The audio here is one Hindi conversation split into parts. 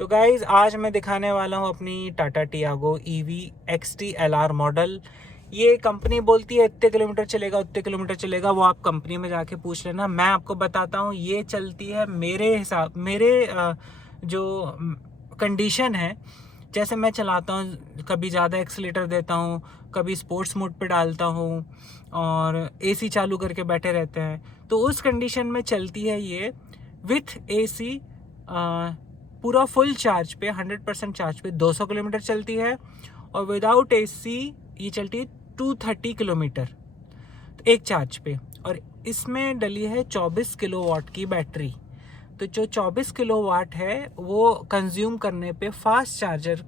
तो गाइज आज मैं दिखाने वाला हूँ अपनी Tata Tiago EV XT LR model. ये कंपनी बोलती है इतने किलोमीटर चलेगा उतने किलोमीटर चलेगा, वो आप कंपनी में जाके पूछ लेना। मैं आपको बताता हूँ ये चलती है मेरे जो कंडीशन है। जैसे मैं चलाता हूँ, कभी ज़्यादा एक्सीलेटर देता हूँ, कभी स्पोर्ट्स मोड पे डालता हूँ और AC चालू करके बैठे रहते हैं, तो उस कंडीशन में चलती है ये विथ AC। पूरा फुल चार्ज पे 100% चार्ज पे 200 किलोमीटर चलती है और विदाउट AC ये चलती है 230 किलोमीटर एक चार्ज पे। और इसमें डली है 24 किलोवाट की बैटरी। तो जो 24 किलोवाट है वो कंज्यूम करने पे फास्ट चार्जर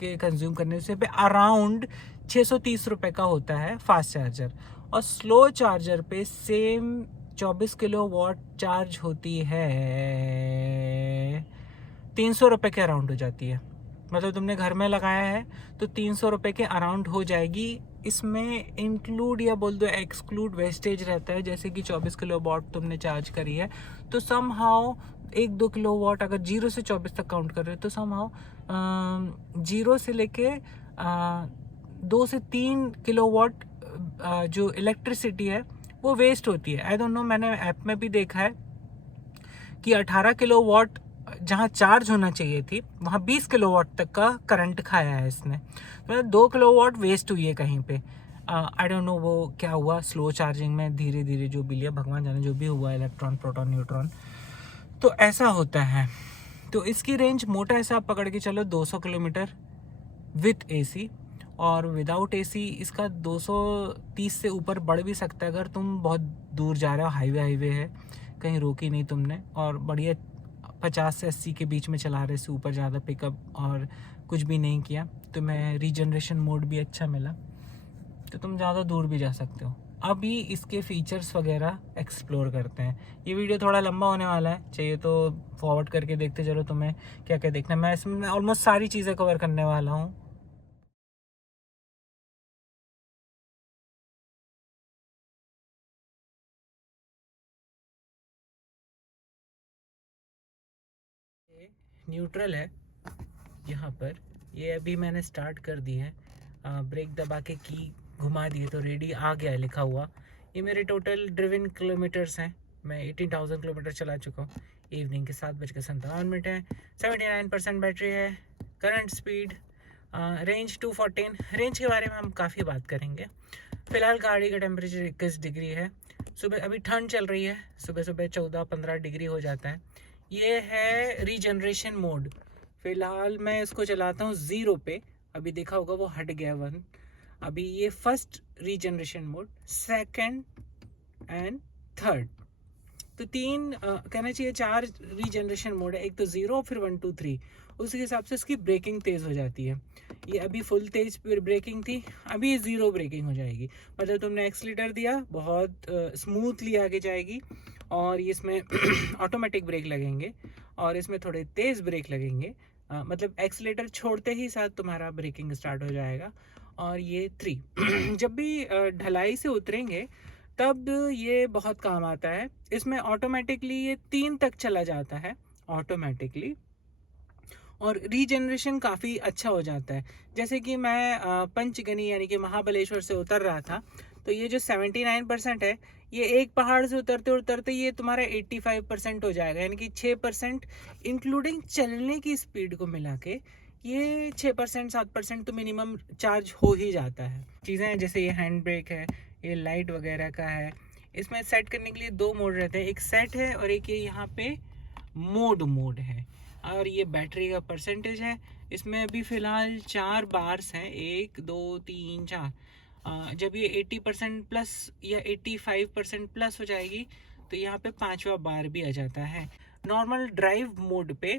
के कंज्यूम करने से पे अराउंड 630 रुपये का होता है फास्ट चार्जर। और स्लो चार्जर पे सेम 24 किलोवाट चार्ज होती है 300 रुपये के अराउंड हो जाती है। मतलब तुमने घर में लगाया है तो 300 रुपये के अराउंड हो जाएगी। इसमें इंक्लूड या बोल दो एक्सक्लूड वेस्टेज रहता है, जैसे कि 24 किलो वाट तुमने चार्ज करी है तो सम हाउ 1-2 किलो वाट अगर 0 से 24 तक काउंट कर रहे हो तो सम हाउ 0 से लेके 2 से 3 किलो वाट जो इलेक्ट्रिसिटी है वो वेस्ट होती है। आई डोंट नो, मैंने ऐप में भी देखा है कि 18 किलो वाट जहाँ चार्ज होना चाहिए थी वहाँ 20 किलोवाट तक का करंट खाया है इसने। तो 2 किलोवाट वेस्ट हुई है कहीं पे। आई डोंट नो वो क्या हुआ स्लो चार्जिंग में, धीरे धीरे जो भी लिया भगवान जाने, जो भी हुआ इलेक्ट्रॉन प्रोटॉन न्यूट्रॉन, तो ऐसा होता है। तो इसकी रेंज मोटा हिसाब पकड़ के चलो 200 किलोमीटर विथ AC, और विदाउट AC इसका 230 से ऊपर बढ़ भी सकता है अगर तुम बहुत दूर जा रहे हो, हाईवे है, कहीं रोकी नहीं तुमने और बढ़िया 50 से 80 के बीच में चला रहे से ऊपर ज़्यादा पिकअप और कुछ भी नहीं किया, तो मैं रीजनरेशन मोड भी अच्छा मिला तो तुम ज़्यादा दूर भी जा सकते हो। अभी इसके फीचर्स वगैरह एक्सप्लोर करते हैं। ये वीडियो थोड़ा लंबा होने वाला है, चाहिए तो फॉरवर्ड करके देखते चलो तुम्हें क्या क्या देखना है। मैं इसमें ऑलमोस्ट सारी चीज़ें कवर करने वाला हूँ। न्यूट्रल है यहाँ पर, ये अभी मैंने स्टार्ट कर दी है, ब्रेक दबा के की घुमा दिए तो रेडी आ गया है लिखा हुआ। ये मेरे टोटल ड्रिवन किलोमीटर्स हैं, मैं 18,000 किलोमीटर चला चुका हूँ। इवनिंग के 7:57 है, 79% बैटरी है। Current speed, range 214। रेंज के बारे में हम काफ़ी बात करेंगे। फ़िलहाल गाड़ी का टेम्परेचर 21 डिग्री है। सुबह अभी ठंड चल रही है, सुबह सुबह 14-15 डिग्री हो जाता है। ये है रीजनरेशन मोड। फिलहाल मैं इसको चलाता हूँ 0 पे, अभी देखा होगा वो हट गया 1। अभी ये first regeneration mode, second and third, तो कहना चाहिए 4 रीजनरेशन मोड है। एक तो 0, फिर 1 2 3, उसी हिसाब से इसकी ब्रेकिंग तेज़ हो जाती है। ये अभी फुल तेज ब्रेकिंग थी, अभी ये 0 ब्रेकिंग हो जाएगी। मतलब तुमने एक्सीलेटर दिया बहुत स्मूथली आगे जाएगी, और ये इसमें ऑटोमेटिक ब्रेक लगेंगे और इसमें थोड़े तेज़ ब्रेक लगेंगे। मतलब एक्सीलेटर छोड़ते ही साथ तुम्हारा ब्रेकिंग स्टार्ट हो जाएगा। और ये 3 जब भी ढलाई से उतरेंगे तब ये बहुत काम आता है। इसमें ऑटोमेटिकली ये 3 तक चला जाता है ऑटोमेटिकली, और रीजनरेशन काफ़ी अच्छा हो जाता है। जैसे कि मैं पंचगनी यानी कि महाबलेश्वर से उतर रहा था, तो ये जो 79% है, ये एक पहाड़ से उतरते उतरते ये तुम्हारा 85% हो जाएगा, यानी कि 6% इंक्लूडिंग चलने की स्पीड को मिला के ये 6% 7% तो मिनिमम चार्ज हो ही जाता है। चीज़ें हैं जैसे ये हैंड ब्रेक है, ये लाइट वगैरह का है। इसमें सेट करने के लिए 2 मोड रहते हैं, एक सेट है और एक ये यहाँ पे मोड है। और ये बैटरी का परसेंटेज है। इसमें अभी फ़िलहाल 4 बार्स हैं, 1 2 3 4। जब ये 80% प्लस या 85% प्लस हो जाएगी तो यहाँ पे 5वां बार भी आ जाता है। नॉर्मल ड्राइव मोड पे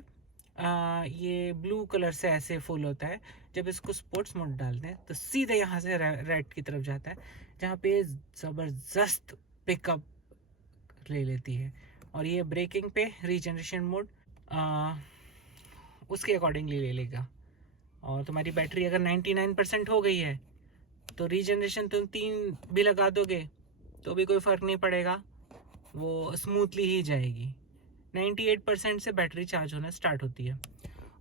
ये ब्लू कलर से ऐसे फुल होता है। जब इसको स्पोर्ट्स मोड डालते हैं तो सीधे यहाँ से रेड की तरफ जाता है, जहाँ पे ज़बरदस्त पिकअप ले लेती है। और ये ब्रेकिंग पे रीजनरेशन मोड उसके अकॉर्डिंगली ले लेगा। और तुम्हारी बैटरी अगर 99% हो गई है तो रीजनरेशन तुम 3 भी लगा दोगे तो भी कोई फ़र्क नहीं पड़ेगा, वो स्मूथली ही जाएगी। 98% से बैटरी चार्ज होना स्टार्ट होती है।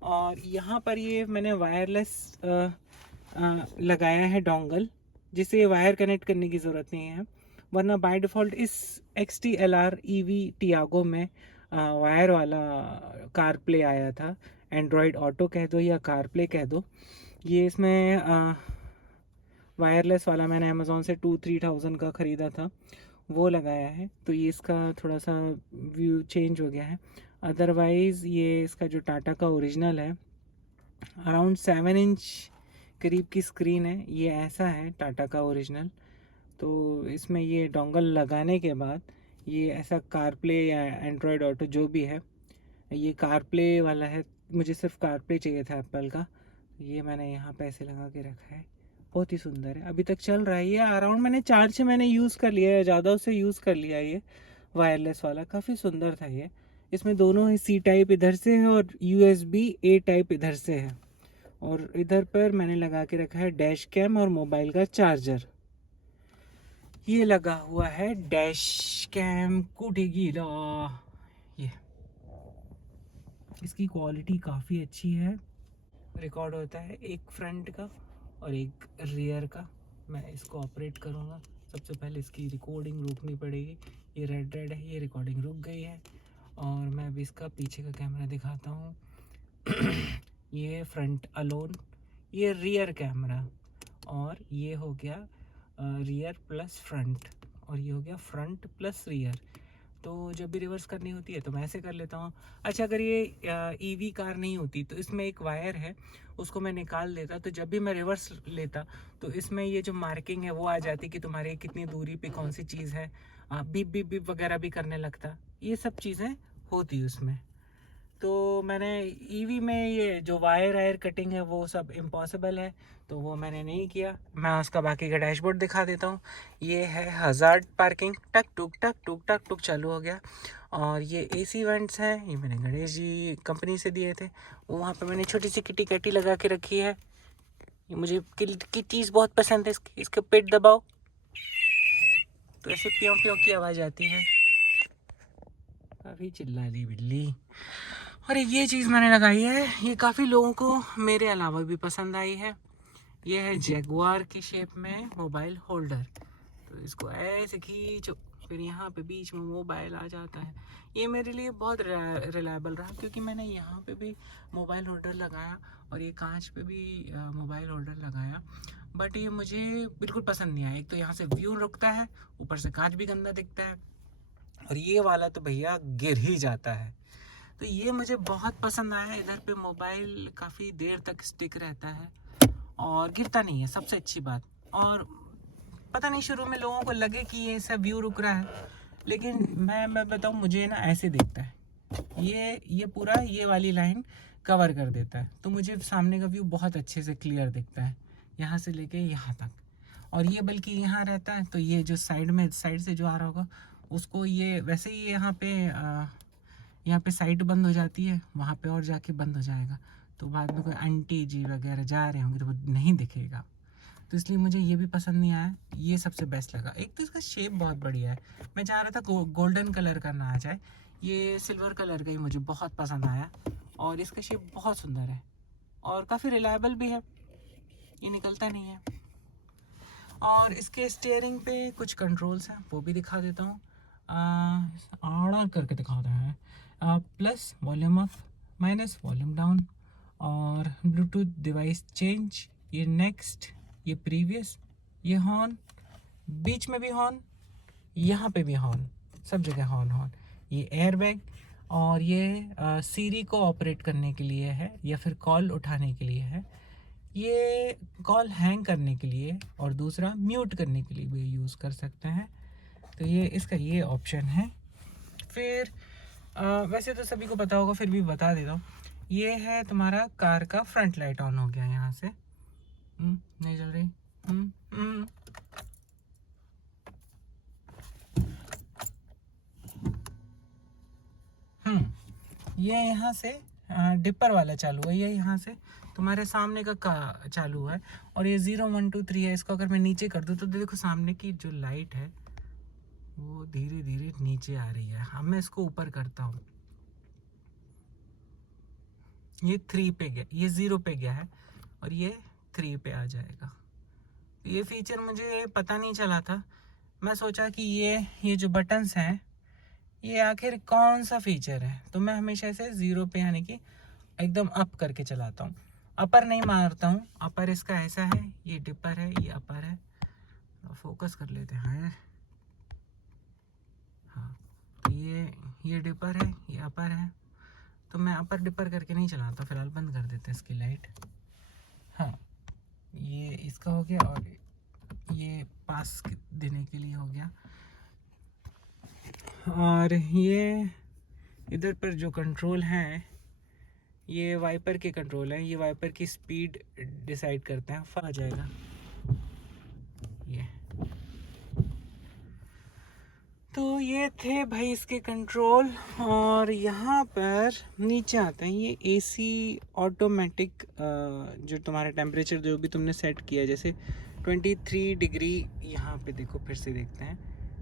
और यहाँ पर ये मैंने वायरलेस लगाया है डोंगल, जिससे वायर कनेक्ट करने की ज़रूरत नहीं है, वरना बाय डिफ़ॉल्ट इस XT-LR EV टियागो में वायर वाला कार प्ले आया था। एंड्रॉयड ऑटो कह दो या कार प्ले कह दो, ये इसमें वायरलेस वाला मैंने अमेज़ोन से 2-3 थाउजेंड का ख़रीदा था, वो लगाया है। तो ये इसका थोड़ा सा व्यू चेंज हो गया है। अदरवाइज़ ये इसका जो टाटा का ओरिजिनल है, अराउंड 7 इंच करीब की स्क्रीन है, ये ऐसा है टाटा का ओरिजिनल। तो इसमें ये डोंगल लगाने के बाद ये ऐसा कारप्ले या एंड्रॉयड ऑटो जो भी है, ये कारप्ले वाला है। मुझे सिर्फ कारप्ले चाहिए था एप्पल का, ये मैंने यहाँ पे ऐसे लगा के रखा है। बहुत ही सुंदर है, अभी तक चल रहा है ये। अराउंड मैंने 4-6 महीने यूज़ कर लिया है, ज़्यादा उसे यूज़ कर लिया ये वायरलेस वाला। काफ़ी सुंदर था ये। इसमें दोनों ही C टाइप इधर से है और USB A टाइप इधर से है। और इधर पर मैंने लगा के रखा है डैश कैम और मोबाइल का चार्जर। ये लगा हुआ है डैश कैम कुटिगीला। ये इसकी क्वालिटी काफ़ी अच्छी है। रिकॉर्ड होता है एक फ्रंट का और एक रियर का। मैं इसको ऑपरेट करूँगा। सबसे पहले इसकी रिकॉर्डिंग रोकनी पड़ेगी। ये रेड रेड है, ये रिकॉर्डिंग रुक गई है। और मैं अभी इसका पीछे का कैमरा दिखाता हूँ। ये फ्रंट अलोन, ये रियर कैमरा, और ये हो गया रियर प्लस फ्रंट, और ये हो गया फ्रंट प्लस रियर। तो जब भी रिवर्स करनी होती है तो मैं ऐसे कर लेता हूँ। अच्छा, अगर ये ईवी कार नहीं होती तो इसमें एक वायर है, उसको मैं निकाल देता, तो जब भी मैं रिवर्स लेता तो इसमें ये जो मार्किंग है वो आ जाती कि तुम्हारे कितनी दूरी पे कौन सी चीज़ है। बीप बीप बीप वगैरह भी करने लगता, ये सब चीज़ें होती उसमें। तो मैंने ईवी में ये जो वायर कटिंग है वो सब इम्पॉसिबल है, तो वो मैंने नहीं किया। मैं उसका बाकी का डैशबोर्ड दिखा देता हूँ। ये है हज़ार्ड पार्किंग, टक टुक चालू हो गया। और ये AC वेंट्स हैं, ये मैंने गणेश जी कंपनी से दिए थे। वो वहाँ पे मैंने छोटी सी किटी कैटी लगा के रखी है। ये मुझे किटीज़ बहुत पसंद है। इसका पेट दबाओ तो ऐसे प्यों प्यों की आवाज़ आती है। काफ़ी चिल्ला दी बिल्ली। और ये चीज़ मैंने लगाई है, ये काफ़ी लोगों को मेरे अलावा भी पसंद आई है। ये है जैगुआर की शेप में मोबाइल होल्डर। तो इसको ऐसे खींचो, फिर यहाँ पे बीच में मोबाइल आ जाता है। ये मेरे लिए बहुत रिलायबल रहा, क्योंकि मैंने यहाँ पे भी मोबाइल होल्डर लगाया और ये कांच पे भी मोबाइल होल्डर लगाया, बट ये मुझे बिल्कुल पसंद नहीं आया। एक तो यहाँ से व्यू रुकता है, ऊपर से कांच भी गंदा दिखता है, और ये वाला तो भैया गिर ही जाता है। तो ये मुझे बहुत पसंद आया। इधर पे मोबाइल काफ़ी देर तक स्टिक रहता है और गिरता नहीं है, सबसे अच्छी बात। और पता नहीं, शुरू में लोगों को लगे कि ये सब व्यू रुक रहा है, लेकिन मैं बताऊँ, मुझे ना ऐसे दिखता है। ये पूरा ये वाली लाइन कवर कर देता है, तो मुझे सामने का व्यू बहुत अच्छे से क्लियर दिखता है, यहाँ से लेके यहाँ तक। और ये बल्कि यहाँ रहता है, तो ये जो साइड से जो आ रहा होगा उसको, ये वैसे ही यहाँ पे साइट बंद हो जाती है, वहाँ पे और जाके बंद हो जाएगा, तो बाद में कोई आंटी जी वगैरह जा रहे होंगे तो वो नहीं दिखेगा। तो इसलिए मुझे ये भी पसंद नहीं आया। ये सबसे बेस्ट लगा। एक तो इसका शेप बहुत बढ़िया है। मैं चाह रहा था गोल्डन कलर का ना आ जाए, ये सिल्वर कलर का ही मुझे बहुत पसंद आया। और इसका शेप बहुत सुंदर है और काफ़ी रिलायबल भी है, ये निकलता नहीं है। और इसके स्टीयरिंग पे कुछ कंट्रोल्स हैं, वो भी दिखा देता हूँ। आड़ा करके दिखाते हैं। Plus volume up, minus volume down, और ब्लूटूथ डिवाइस चेंज, ये नेक्स्ट, ये प्रीवियस, ये हॉर्न, बीच में भी हॉर्न, यहाँ पे भी हॉर्न, सब जगह हॉर्न हॉर्न। ये एयरबैग, और ये सीरी को ऑपरेट करने के लिए है या फिर कॉल उठाने के लिए है। ये कॉल हैंग करने के लिए, और दूसरा म्यूट करने के लिए भी यूज़ कर सकते हैं। तो ये इसका ये ऑप्शन है। फिर वैसे तो सभी को पता होगा, फिर भी बता देता हूँ। ये है तुम्हारा कार का फ्रंट लाइट ऑन हो गया यहाँ से। नहीं चल रही। ये यहाँ से डिपर वाला चालू है, ये यहाँ से तुम्हारे सामने का चालू है। और ये 0 1 2 3 है। इसको अगर मैं नीचे कर दूँ तो देखो सामने की जो लाइट है वो धीरे धीरे नीचे आ रही है। अब मैं इसको ऊपर करता हूँ, ये 3 पे गया, ये 0 पे गया है और ये 3 पे आ जाएगा। ये फीचर मुझे पता नहीं चला था। मैं सोचा कि ये जो बटन्स हैं ये आखिर कौन सा फीचर है, तो मैं हमेशा इसे 0 पे यानी कि एकदम अप करके चलाता हूँ, अपर नहीं मारता हूँ। अपर इसका ऐसा है, ये डिपर है, ये अपर है। फोकस कर लेते हैं। हाँ, तो ये डिपर है, ये अपर है। तो मैं अपर डिपर करके नहीं चलाता, फिलहाल बंद कर देते हैं इसकी लाइट। हाँ, ये इसका हो गया और ये पास देने के लिए हो गया। और ये इधर पर जो कंट्रोल है ये वाइपर के कंट्रोल है, ये वाइपर की स्पीड डिसाइड करते हैं। आ जाएगा ये। तो ये थे भाई इसके कंट्रोल। और यहाँ पर नीचे आते हैं ये एसी ऑटोमेटिक, जो तुम्हारा टेम्परेचर जो भी तुमने सेट किया, जैसे 23 डिग्री यहाँ पे देखो, फिर से देखते हैं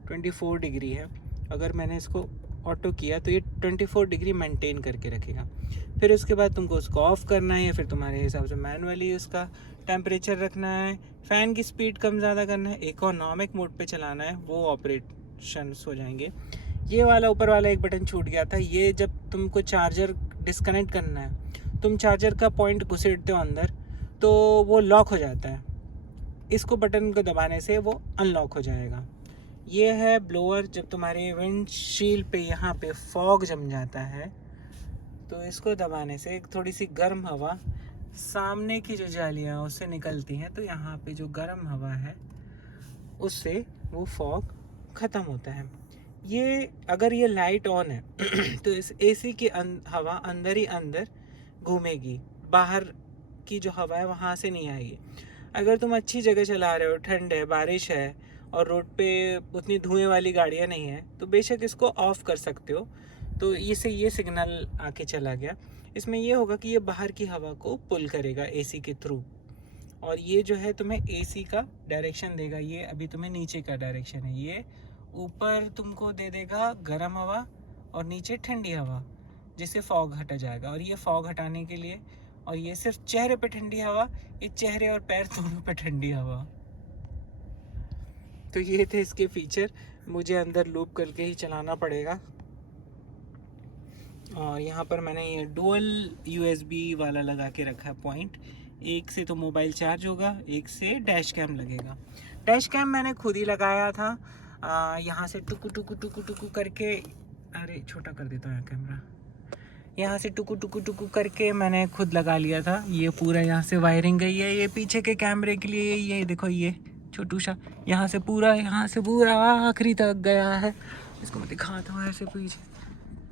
24 डिग्री है। अगर मैंने इसको ऑटो किया तो ये 24 डिग्री मेंटेन करके रखेगा। फिर उसके बाद तुमको उसको ऑफ़ करना है या फिर तुम्हारे हिसाब से मैनुअली उसका टेम्परेचर रखना है। फ़ैन की स्पीड कम ज़्यादा करना है, इकोनॉमिक मोड पे चलाना है, वो ऑपरेशंस हो जाएंगे। ये वाला ऊपर वाला एक बटन छूट गया था, ये जब तुमको चार्जर डिस्कनेक्ट करना है, तुम चार्जर का पॉइंट घुसेड़ते हो अंदर तो वो लॉक हो जाता है, इसको बटन को दबाने से वो अनलॉक हो जाएगा। ये है ब्लोअर, जब तुम्हारे विंडशील्ड पे यहाँ पे फॉग जम जाता है तो इसको दबाने से एक थोड़ी सी गर्म हवा सामने की जो जालियाँ उससे निकलती हैं, तो यहाँ पे जो गर्म हवा है उससे वो फॉग ख़त्म होता है। ये अगर ये लाइट ऑन है तो इस एसी की हवा अंदर ही अंदर घूमेगी, बाहर की जो हवा है वहाँ से नहीं आएगी। अगर तुम अच्छी जगह चला रहे हो, ठंड है, बारिश है और रोड पे उतनी धुएं वाली गाड़ियाँ नहीं है, तो बेशक इसको ऑफ़ कर सकते हो। तो इससे ये सिग्नल आके चला गया। इसमें ये होगा कि ये बाहर की हवा को पुल करेगा एसी के थ्रू, और ये जो है तुम्हें एसी का डायरेक्शन देगा। ये अभी तुम्हें नीचे का डायरेक्शन है, ये ऊपर तुमको दे देगा गर्म हवा और नीचे ठंडी हवा, जिससे फॉग हटा जाएगा। और ये फॉग हटाने के लिए, और ये सिर्फ चेहरे पे ठंडी हवा, ये चेहरे और पैर दोनों पे ठंडी हवा। तो ये थे इसके फीचर, मुझे अंदर लूप करके ही चलाना पड़ेगा। और यहाँ पर मैंने ये डुअल USB वाला लगा के रखा है पॉइंट, एक से तो मोबाइल चार्ज होगा, एक से डैश कैम लगेगा। डैश कैम मैंने खुद ही लगाया था, यहाँ से टुकु टुकु टुकु टुकु करके, अरे छोटा कर देता हूँ कैमरा, यहाँ से टुकु टुकु टुकु करके मैंने खुद लगा लिया था। ये पूरा यहाँ से वायरिंग गई है, ये पीछे के कैमरे के लिए, ये देखो ये छोटू सा यहाँ से पूरा आखिरी तक गया है। इसको मैं दिखाता हूँ ऐसे पीछे,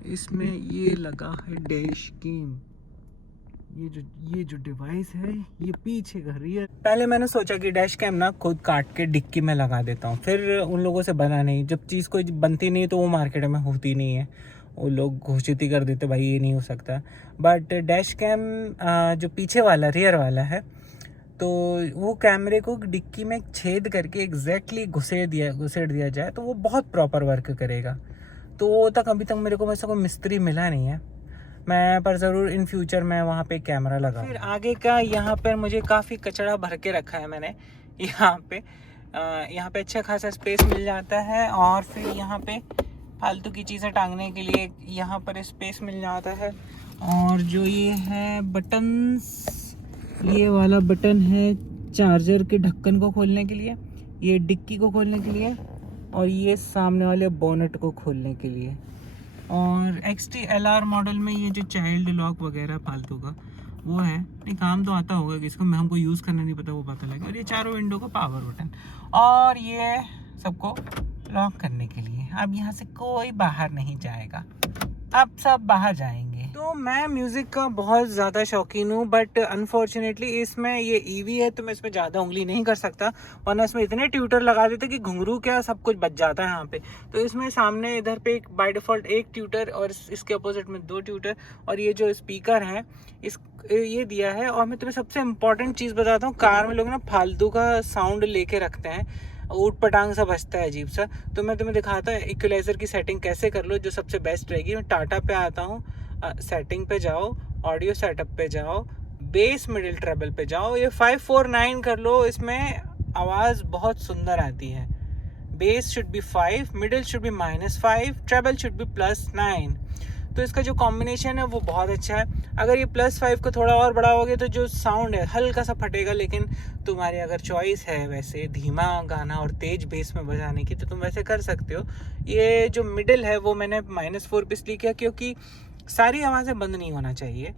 इसमें ये लगा है डैश कैम। ये जो डिवाइस है ये पीछे का रियर। पहले मैंने सोचा कि डैश कैम ना खुद काट के डिक्की में लगा देता हूँ, फिर उन लोगों से बना नहीं। जब चीज़ कोई बनती नहीं तो वो मार्केट में होती नहीं है, वो लोग घोषित ही कर देते भाई ये नहीं हो सकता। बट डैश कैम जो पीछे वाला रियर वाला है, तो वो कैमरे को डिक्की में छेद करके एग्जैक्टली घुसेड़ दिया जाए तो वो बहुत प्रॉपर वर्क करेगा। तो वो तक अभी तक मेरे को वैसा कोई मिस्त्री मिला नहीं है, मैं पर ज़रूर इन फ्यूचर मैं वहाँ पे कैमरा लगा। फिर आगे का यहाँ पर मुझे काफ़ी कचरा भर के रखा है मैंने, यहाँ पे अच्छा खासा स्पेस मिल जाता है। और फिर यहाँ पे फालतू की चीज़ें टांगने के लिए यहाँ पर स्पेस मिल जाता है। और जो ये है बटन्स, ये वाला बटन है चार्जर के ढक्कन को खोलने के लिए, ये डिक्की को खोलने के लिए, और ये सामने वाले बोनेट को खोलने के लिए। और XT-LR मॉडल में ये जो चाइल्ड लॉक वगैरह फालतू का वो है, नहीं काम तो आता होगा कि इसको मैं हमको यूज़ करना नहीं पता, वो पता लगे। और ये चारों विंडो का पावर बटन, और ये सबको लॉक करने के लिए। अब यहाँ से कोई बाहर नहीं जाएगा, अब सब बाहर जाएंगे। तो मैं म्यूज़िक का बहुत ज़्यादा शौकीन हूँ, बट अनफॉर्चुनेटली इसमें ये EV है तो मैं इसमें ज़्यादा उंगली नहीं कर सकता, वरना इसमें इतने ट्यूटर लगा देते कि घुंघरू क्या सब कुछ बच जाता है यहाँ पे। तो इसमें सामने इधर पे एक बाय डिफ़ॉल्ट एक ट्यूटर और इसके अपोजिट में 2 ट्यूटर, और ये जो स्पीकर है ये दिया है। और मैं तुम्हें सबसे इम्पॉर्टेंट चीज़ बताता हूँ, कार में लोग ना फालतू का साउंड लेके रखते हैं, ऊट पटांग सा बजता है अजीब सा। तो मैं तुम्हें दिखाता हूँ इक्वलाइज़र की सेटिंग कैसे कर लो जो सबसे बेस्ट रहेगी। मैं टाटा पे आता हूँ, सेटिंग पे जाओ ऑडियो सेटअप पे जाओ, बेस मिडिल ट्रेबल पे जाओ, ये 549 कर लो, इसमें आवाज़ बहुत सुंदर आती है। Bass should be 5, middle should be -5, treble should be +9। तो इसका जो कॉम्बिनेशन है वो बहुत अच्छा है। अगर ये +5 को थोड़ा और बढ़ाओगे तो जो साउंड है हल्का सा फटेगा, लेकिन तुम्हारी अगर चॉइस है वैसे धीमा गाना और तेज बेस में बजाने की तो तुम वैसे कर सकते हो। ये जो मिडिल है वो मैंने -4 पे इसलिए किया क्योंकि सारी आवाज़ें बंद नहीं होना चाहिए।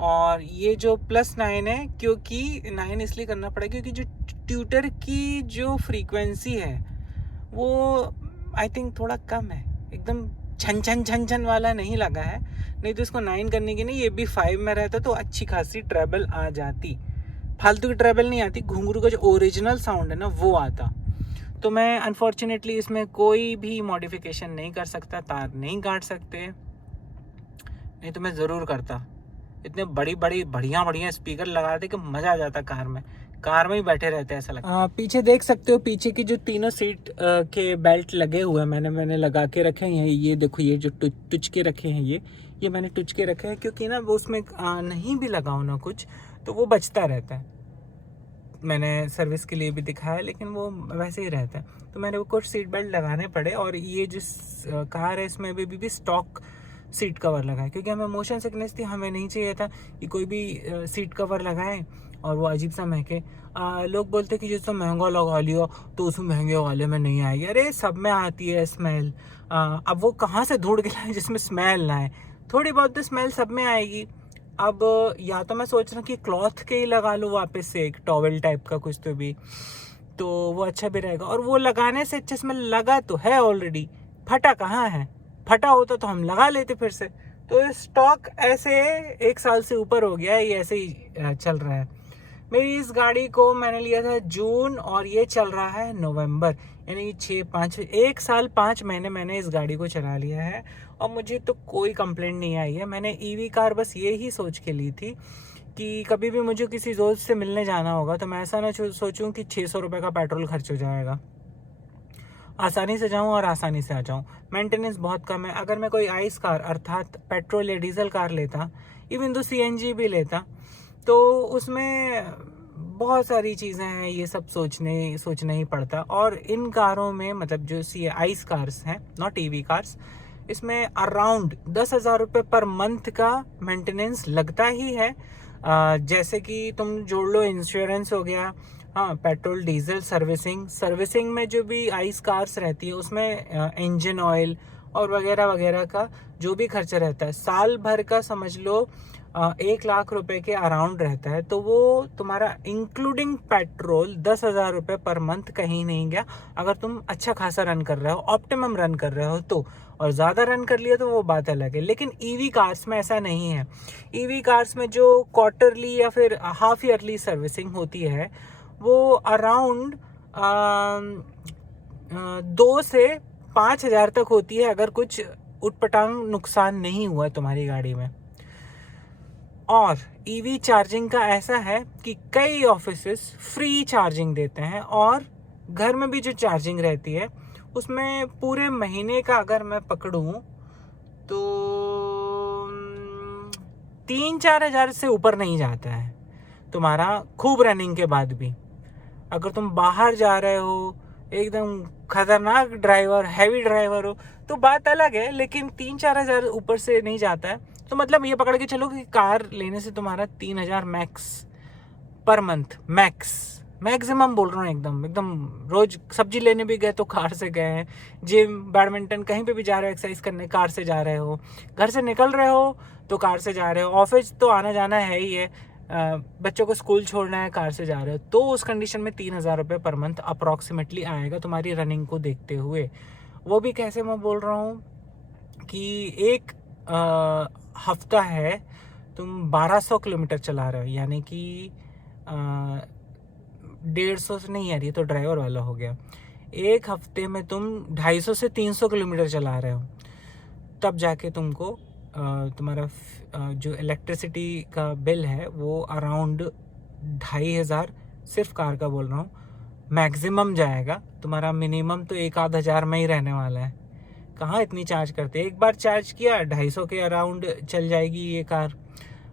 और ये जो +9 है, क्योंकि 9 इसलिए करना पड़ा क्योंकि जो ट्यूटर की जो फ्रीक्वेंसी है वो आई थिंक थोड़ा कम है, एकदम छन छन छन छन वाला नहीं लगा है। नहीं तो इसको 9 करने की नहीं, ये भी 5 में रहता तो अच्छी खासी ट्रेबल आ जाती, फालतू की ट्रेबल नहीं आती, घुंघरू का जो ओरिजिनल साउंड है ना वो आता। तो मैं अनफॉर्चुनेटली इसमें कोई भी मॉडिफिकेशन नहीं कर सकता, तार नहीं काट सकते, नहीं तो मैं ज़रूर करता। इतने बड़ी बड़ी बढ़िया बढ़िया स्पीकर लगाते कि मज़ा आ जाता कार में ही बैठे रहते ऐसा लगता। पीछे देख सकते हो, पीछे की जो तीनों सीट के बेल्ट लगे हुए हैं मैंने लगा के रखे हैं। ये देखो, ये जो टुच के रखे हैं, ये मैंने टुच के रखे हैं क्योंकि ना वो उसमें नहीं भी लगाओ ना कुछ तो वो बचता रहता है। मैंने सर्विस के लिए भी दिखाया लेकिन वो वैसे ही रहता है, तो मैंने वो कुछ सीट बेल्ट लगाने पड़े। और ये जिस कार है इसमें भी स्टॉक सीट कवर लगाए क्योंकि हमें मोशन सिकनेस थी, हमें नहीं चाहिए था कि कोई भी सीट कवर लगाए और वो अजीब सा महके। लोग बोलते कि जिससे महंगा लगा लिया तो उसमें महंगे वाले में नहीं आएगी। अरे सब में आती है स्मेल। अब वो कहाँ से ढूंढ के लाए जिसमें स्मेल ना आए, थोड़ी बहुत तो स्मेल सब में आएगी। अब या तो मैं सोच रहा हूँ कि क्लॉथ के ही लगा लूँ वापस से, एक टॉवेल टाइप का कुछ तो वो अच्छा भी रहेगा। और वो लगाने से अच्छा स्मेल लगा तो है ऑलरेडी, फटा कहाँ है, फटा होता तो हम लगा लेते फिर से। तो स्टॉक ऐसे 1 साल से ऊपर हो गया है, ये ऐसे ही चल रहा है। मेरी इस गाड़ी को मैंने लिया था जून और ये चल रहा है नवंबर, यानी 1 साल 5 महीने मैंने इस गाड़ी को चला लिया है और मुझे तो कोई कंप्लेंट नहीं आई है। मैंने ईवी कार बस ये ही सोच के ली थी कि कभी भी मुझे किसी दोस्त से मिलने जाना होगा तो मैं ऐसा ना सोचूं कि 600 रुपये का पेट्रोल खर्च हो जाएगा, आसानी से जाऊं और आसानी से आ जाऊं। मेंटेनेंस बहुत कम है। अगर मैं कोई आइस कार अर्थात पेट्रोल या डीजल कार लेता, इवन तो CNG भी लेता, तो उसमें बहुत सारी चीज़ें हैं, ये सब सोचना ही पड़ता। और इन कारों में मतलब जो आइस कार्स हैं, नॉट EV कार्स, इसमें अराउंड 10,000 रुपये पर मंथ का मेंटेनेंस लगता ही है। जैसे कि तुम जोड़ लो, इंश्योरेंस हो गया, हाँ, पेट्रोल डीजल सर्विसिंग में जो भी आइस कार्स रहती है उसमें इंजन ऑयल और वगैरह वगैरह का जो भी खर्चा रहता है, साल भर का समझ लो 1 लाख रुपए के अराउंड रहता है। तो वो तुम्हारा इंक्लूडिंग पेट्रोल 10,000 रुपये पर मंथ कहीं नहीं गया, अगर तुम अच्छा खासा रन कर रहे हो, ऑप्टिमम रन कर रहे हो तो। और ज़्यादा रन कर लिया तो वो बात अलग है। लेकिन EV कार्स में ऐसा नहीं है। EV कार्स में जो क्वार्टरली या फिर हाफ ईयरली सर्विसिंग होती है वो अराउंड 2 से 5,000 तक होती है, अगर कुछ उटपटांग नुकसान नहीं हुआ है तुम्हारी गाड़ी में। और EV चार्जिंग का ऐसा है कि कई ऑफिसेस फ्री चार्जिंग देते हैं, और घर में भी जो चार्जिंग रहती है उसमें पूरे महीने का अगर मैं पकड़ूं तो 3-4 हज़ार से ऊपर नहीं जाता है तुम्हारा, खूब रनिंग के बाद भी। अगर तुम बाहर जा रहे हो, एकदम खतरनाक ड्राइवर, हैवी ड्राइवर हो तो बात अलग है, लेकिन 3-4 हज़ार ऊपर से नहीं जाता है। तो मतलब ये पकड़ के चलो कि कार लेने से तुम्हारा 3,000 मैक्स पर मंथ, मैक्सिमम बोल रहा हूँ। एकदम रोज सब्जी लेने भी गए तो कार से गए हैं, जिम, बैडमिंटन, कहीं पे भी जा रहे हो एक्सरसाइज करने कार से जा रहे हो, घर से निकल रहे हो तो कार से जा रहे हो, ऑफिस तो आना जाना है ही है, बच्चों को स्कूल छोड़ना है कार से जा रहे हो, तो उस कंडीशन में 3,000 रुपये पर मंथ अप्रॉक्सीमेटली आएगा तुम्हारी रनिंग को देखते हुए। वो भी कैसे मैं बोल रहा हूँ कि एक हफ्ता है तुम 1200 किलोमीटर चला रहे हो, यानी कि 150 से नहीं, यार ये तो ड्राइवर वाला हो गया, एक हफ्ते में तुम 250 से 300 किलोमीटर चला रहे हो, तब जाके तुमको तुम्हारा जो इलेक्ट्रिसिटी का बिल है वो अराउंड 2,500, सिर्फ कार का बोल रहा हूँ, मैक्सिमम जाएगा। तुम्हारा मिनिमम तो 1-आध हज़ार में ही रहने वाला है। कहाँ इतनी चार्ज करते, एक बार चार्ज किया 250 के अराउंड चल जाएगी ये कार।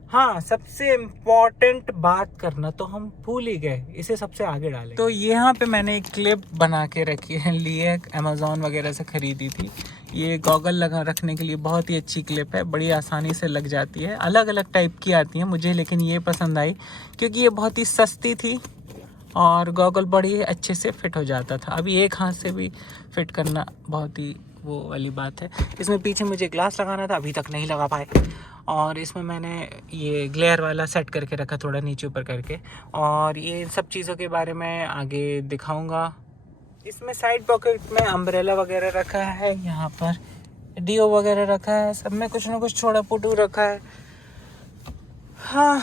हाँ, सबसे इम्पोर्टेंट बात करना तो हम भूल ही गए, इसे सबसे आगे डालें। तो यहाँ पे मैंने एक क्लिप बना के रखी है, ली है अमेज़ॉन वगैरह से ख़रीदी थी। ये गॉगल लगा रखने के लिए बहुत ही अच्छी क्लिप है, बड़ी आसानी से लग जाती है। अलग अलग टाइप की आती हैं मुझे, लेकिन ये पसंद आई क्योंकि ये बहुत ही सस्ती थी और गॉगल बड़ी अच्छे से फिट हो जाता था। अभी एक हाथ से भी फिट करना बहुत ही वो वाली बात है। इसमें पीछे मुझे ग्लास लगाना था, अभी तक नहीं लगा पाए। और इसमें मैंने ये ग्लेयर वाला सेट करके रखा, थोड़ा नीचे ऊपर करके। और ये इन सब चीज़ों के बारे में आगे दिखाऊंगा। इसमें साइड पॉकेट में अम्ब्रेला वगैरह रखा है, यहाँ पर डीओ वगैरह रखा है, सब में कुछ ना कुछ छोटा पुटू रखा है। हाँ,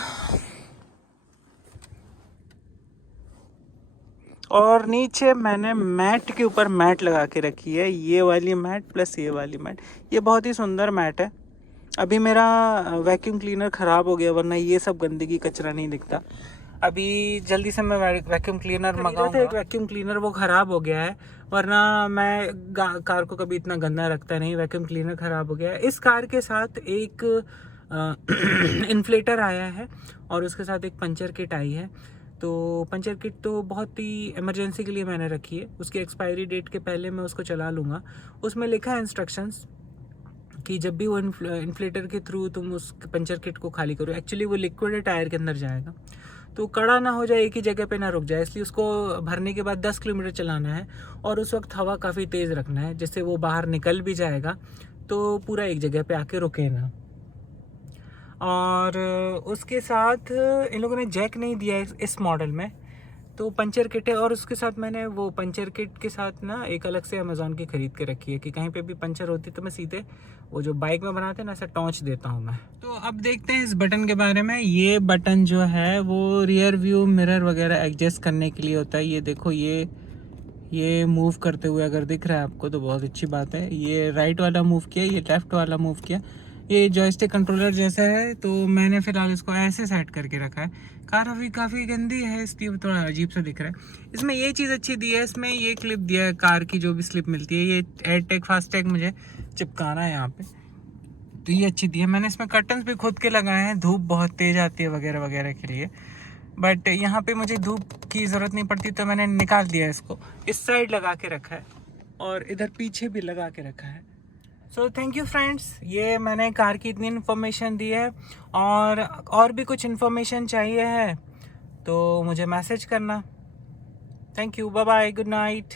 और नीचे मैंने मैट के ऊपर मैट लगा के रखी है, ये वाली मैट प्लस ये वाली मैट। ये बहुत ही सुंदर मैट है। अभी मेरा वैक्यूम क्लीनर ख़राब हो गया, वरना ये सब गंदगी कचरा नहीं दिखता। अभी जल्दी से मैं वैक्यूम क्लीनर मंगाऊंगा। एक वैक्यूम क्लीनर वो ख़राब हो गया है, वरना मैं कार को कभी इतना गंदा रखता नहीं। वैक्यूम क्लीनर ख़राब हो गया है। इस कार के साथ एक इन्फ्लेटर आया है और उसके साथ एक पंचर किट आई है। तो पंचर किट तो बहुत ही इमरजेंसी के लिए मैंने रखी है, उसकी एक्सपायरी डेट के पहले मैं उसको चला लूँगा। उसमें लिखा है इंस्ट्रक्शंस कि जब भी वो इन्फ्लेटर के थ्रू तुम उस पंचर किट को खाली करो, एक्चुअली वो लिक्विड टायर के अंदर जाएगा तो कड़ा ना हो जाए, एक ही जगह पे ना रुक जाए, इसलिए उसको भरने के बाद 10 किलोमीटर चलाना है। और उस वक्त हवा काफ़ी तेज़ रखना है, जिससे वो बाहर निकल भी जाएगा तो पूरा एक जगह पे आके रुके ना। और उसके साथ इन लोगों ने जैक नहीं दिया है इस मॉडल में, तो पंचर किट है। और उसके साथ मैंने वो पंचर किट के साथ ना एक अलग से अमेज़ॉन की ख़रीद के रखी है कि कहीं पे भी पंचर होती तो मैं सीधे वो जो बाइक में बनाते हैं ना, ऐसा टॉर्च देता हूँ मैं। तो अब देखते हैं इस बटन के बारे में। ये बटन जो है वो रियर व्यू मिरर वगैरह एडजस्ट करने के लिए होता है। ये देखो, ये मूव करते हुए अगर दिख रहा है आपको तो बहुत अच्छी बात है। ये राइट वाला मूव किया, ये लेफ़्ट वाला मूव किया। ये जॉयस्टिक कंट्रोलर जैसा है, तो मैंने फ़िलहाल इसको ऐसे सेट करके रखा है। कार अभी काफ़ी गंदी है, इसलिए थोड़ा अजीब सा दिख रहा है। इसमें ये चीज़ अच्छी दी है, इसमें ये क्लिप दिया है, कार की जो भी स्लिप मिलती है, ये एयरटैग फास्टैग मुझे चिपकाना है यहाँ पे, तो ये अच्छी दी है। मैंने इसमें कर्टन्स भी खुद के लगाए हैं, धूप बहुत तेज़ आती है वगैरह वगैरह के लिए। बट यहाँ पे मुझे धूप की ज़रूरत नहीं पड़ती, तो मैंने निकाल दिया इसको। इस साइड लगा के रखा है और इधर पीछे भी लगा के रखा है। सो थैंक यू फ्रेंड्स, ये मैंने कार की इतनी इन्फॉर्मेशन दी है। और भी कुछ इन्फॉर्मेशन चाहिए है तो मुझे मैसेज करना। Thank you, bye bye, good night.